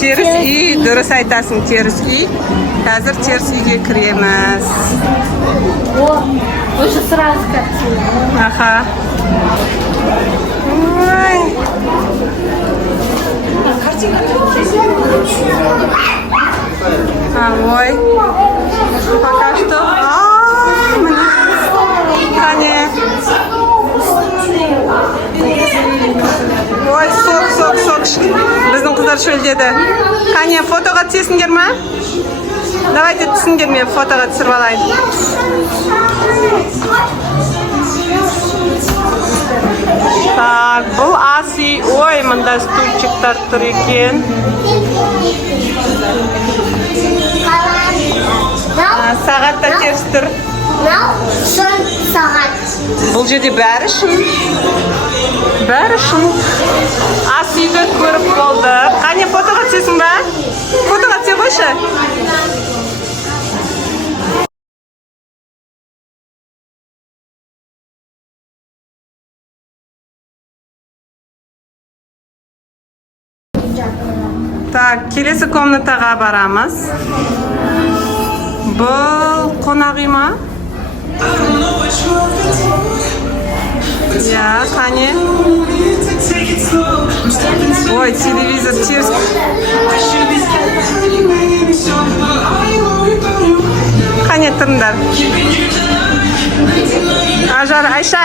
теріс үй, дұрыс айтасың, теріс үй. Қазір теріс үйге кіреміз. Уже сразу картина. Аха. Ой. Ой. Пока что. Кане. Ой, sok. Біздің қыздар шөлдеді. Кане, фотоға түсесіңдер ма? Давайте түсіңдер, мен фотоға түсіріп алайын. Так, бұл ас үй. Ой, мында стульчиктар тұр екен. Сағат та теріс тұр. Бұл жерде бәрі шын. Ас үйді көріп болды. Қане, фотоға түсесің ба? Фотоға түсе қойшы. Так, келесі комнатаға барамыз. Бұл қонақ үй ма? Я, қане. Ой, телевизор теріс. Қане тұрыңдар. Ажар, Айша.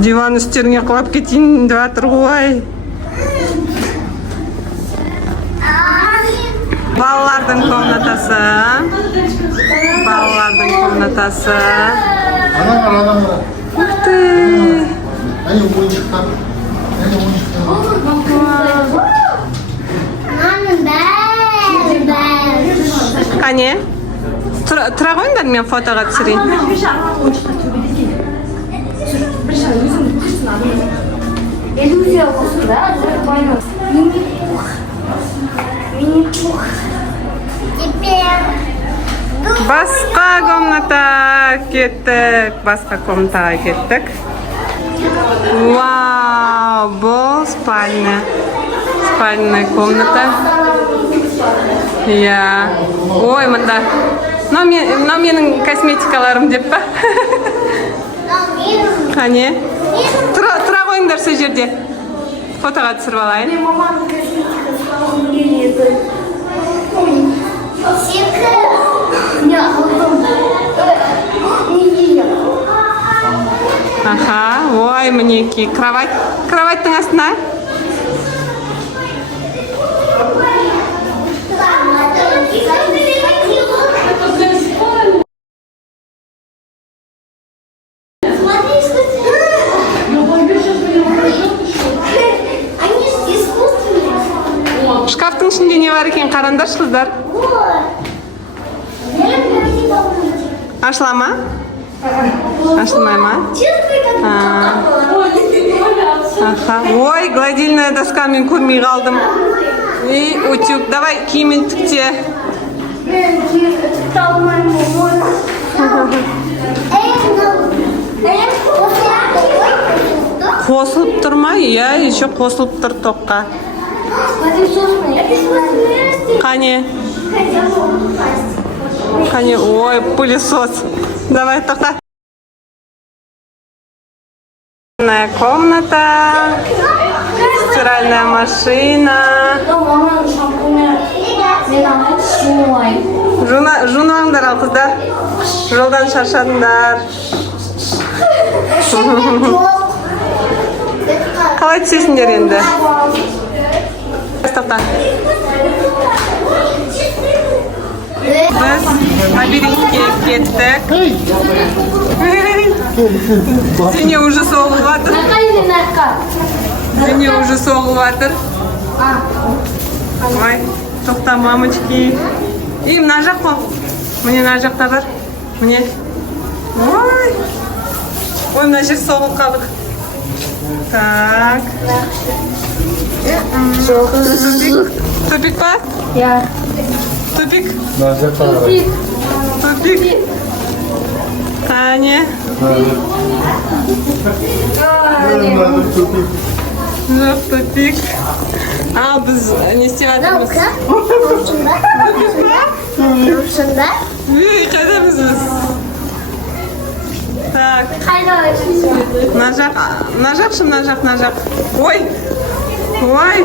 Диван үстеріне құлап кетейін деп жатыр ғой. Балалардың комнатасы. Ух ты! Қане? Тұра қойыңдар, мен фотоға түсірейін. Басқа комнатаға кеттік. Вау, бұл спальная комната. Я. Ой, мында. Мынау менің косметикаларым деп па? Қане? Тұра қойыңдар сол жерде. Фотоға түсіріп алайын. Аха, ой, мінеки. Кроваттың астына. Шкафтың ішінде не бар екен, қараңдаршы қыздар. Ашыла ма? Ашылмай ма? Ой, гладильная доска, мен көрмей қалдым. Утюг, давай киімін тікте. Мен тікте алмаймын. Қосылып тұр ма? Я, еще қосылып тұр тоққа. Қане? Ой, пылесос. Давай, тоқта. Комната. Стиральная машина. Жуыныңдар ал қыздар. Жолдан шаршадыңдар. Қалай түсесіңдер енді? Тоқта. Біз лабиринтке кеттік. Дене уже соғылып жатыр. Ой. Тоқта, мамочки. И мына жақ қой. Міне мына жақта бар. Міне. Ой. Ой, мына жер соғылып қалдық. Так. Тупик па? Я. Тупик? Тупик. Тупик. Қане. Жоқ, тупик. Ал, біз не істеп жатырмыз? Шында? Үй, қайдамыз біз? Так. Қайда Мына жақ. Ой. Ой.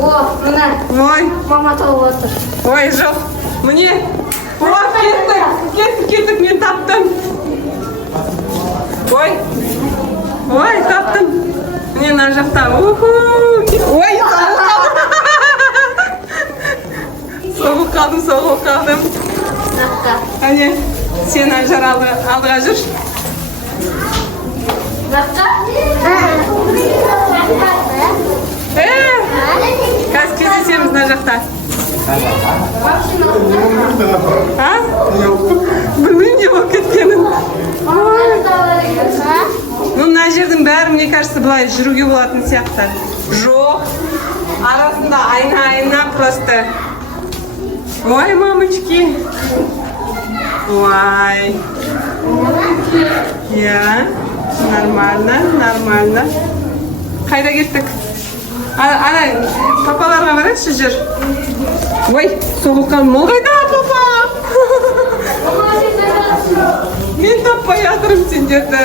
О, мына. Ой. Мама тауып отыр. Ой, жоқ. Міне. О, кеттік, мен таптым. Ой. Ой, таптым. Міне мына жақта. Ой, соғып қалдым. Әне, сен Ажар алдыға жүр. Қазір кездесеміз мына жақта. Білмеймін не болып кеткенін. Мына жердің бәрі, мне кажется, былай жүруге болатын сияқты. Жоқ. Арасында айна просто. Ой, мамочки. Ой. Я. Нормально. Қайда кеттік? Ана, папаларға барайықшы жүр. Ой, соғылып қалдым. Ол қайда, папа? Мен таппай жатырмын сендерді.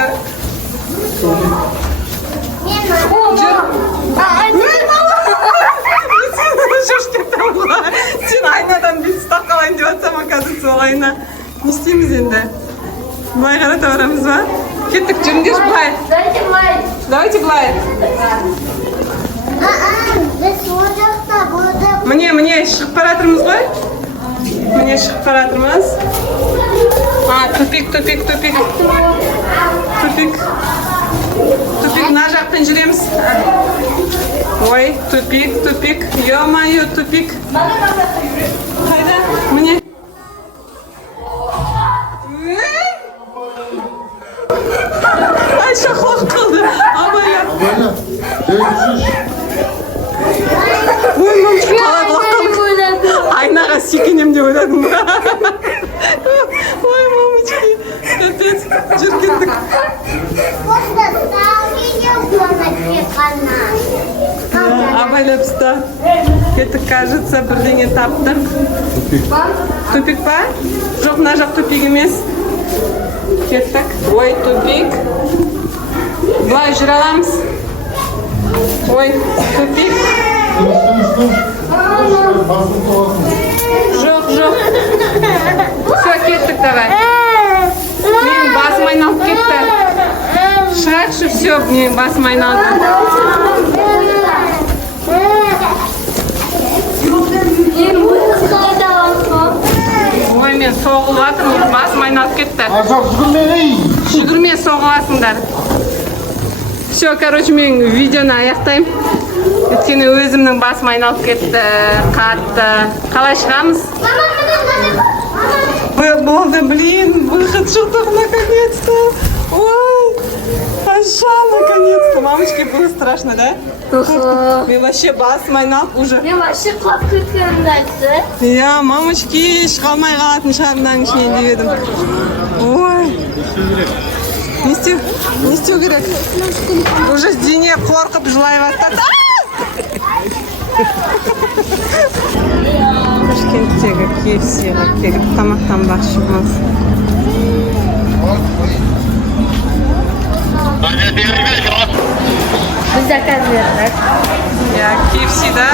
Сен айнадан бет ұстап қалайын деп жатсам, оказывается, ол айна. Не істейміз енді? Былай қарата барамыз ба? Кеттік, жүріңдерші былай. Давайте былай. Міне, шығып баратырмыз ғой? Міне шығып баратырмыз. Тупик. Мына жақпен жүреміз. Ой, тупик. Ё-моё, тупик. Қайда? Міне. Айша құлап қалды. Абайла. Айнаға секенем деп ойладым. Ой, мамочки. Капец, жүр кеттік. Абайлап ұста. Кеттік, кажется, бірдеңе таптық. Тупик па? Жоқ, мына жақ тупик емес. Кеттік. Ой, тупик. Былай жүре аламыз. Ой, тупик. Жоқ. Все, кеттік, давай. Менің басым айналып кетті. Шығайықшы, все, менің басым айналды. Ой, мен соғылып жатырмын, басым айналып кетті. Жүгірме, соғыласыңдар. Все, короче, мен видеоны аяқтаймын. Өйткені өзімнің басым айналып кетті, қатты. Қалай шығамыз? Болды, блин, выход шықтық, наконец-то. Ой, Аша, наконец-то. Мамочке было страшно, да? Мен вообще басым айналып уже. Мен вообще құлап кеткенімді айтты. Я, мамочки, шыға алмай қалатын шығарымның ішінен деп едім. Ой. Не істеу керек? Уже дене қорқып жылай бастады. Ташкенттегі KFC-ға келіп тамақтанбақшымыз. Biz заказ бердік. Я KFC-да.